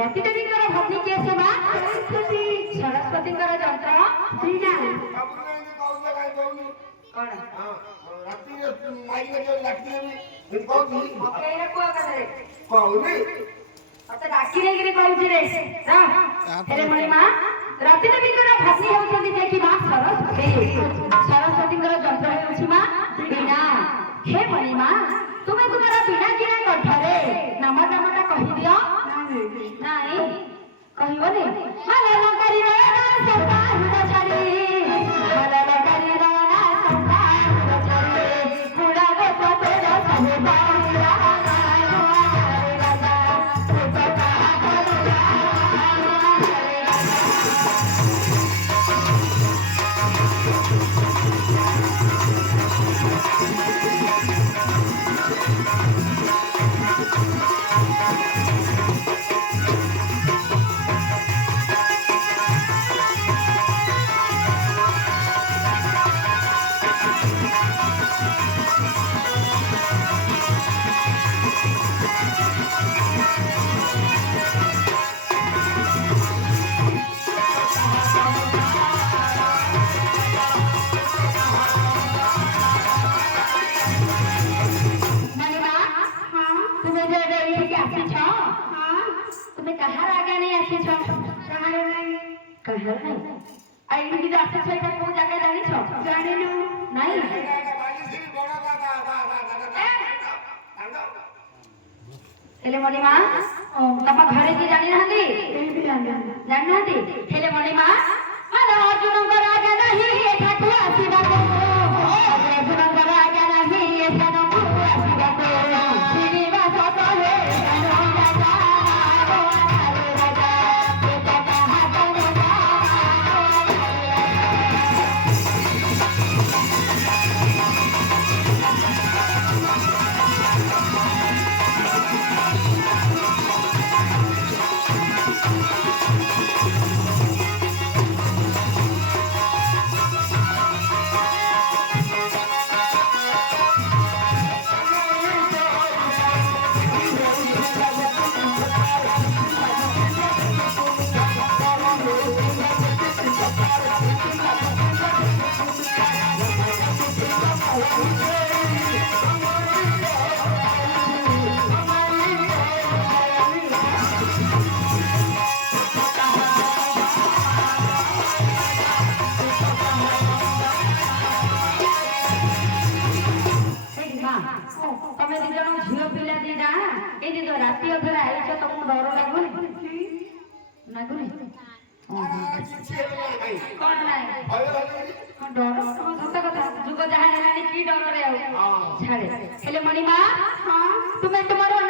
रति देवीଙ୍କର ଭଗ୍ନୀ କିଏ ସେ ମା? ସରସ୍ୱତୀଙ୍କର ଯନ୍ତ୍ର ବିନା। କଣ ରାତିରେ ମାଇକି ଡାକିଦେବି କହୁଛି କହୁନି ମତେ ଡାକି ନେଇକିରି କହୁଛି ରେ ହେଲେ ମଣି ମା ରତି ଦେବୀଙ୍କର ଭଗ୍ନୀ ହେଉଛନ୍ତି ଯେ କି ମା ସରସ୍ୱତୀ। ସରସ୍ୱତୀଙ୍କର ଯନ୍ତ୍ର ହେଉଛି ମା ବୀଣା। ହେ ମଣି ମା ତୁମେ ତୁମର ବୀଣା କିଣା କଣ୍ଠରେ ନାମଟା କହିଦିଅ। ନାଇଁ କହିବନି ମଲଲକାରୀ ରଣା ସକାଳ ଛାଡ଼ି ମଲଲକାରୀ ରଣା ସକାଳ ଛାଡ଼ି କୁଳାବ ପତର ସବୁ ବାଉଲା तम घरे की जानी हेले मणिमा अर्जुन राजा नहीं आसवा अर्जुन राजा नहीं मणिमा तुम्हें तुम्हारा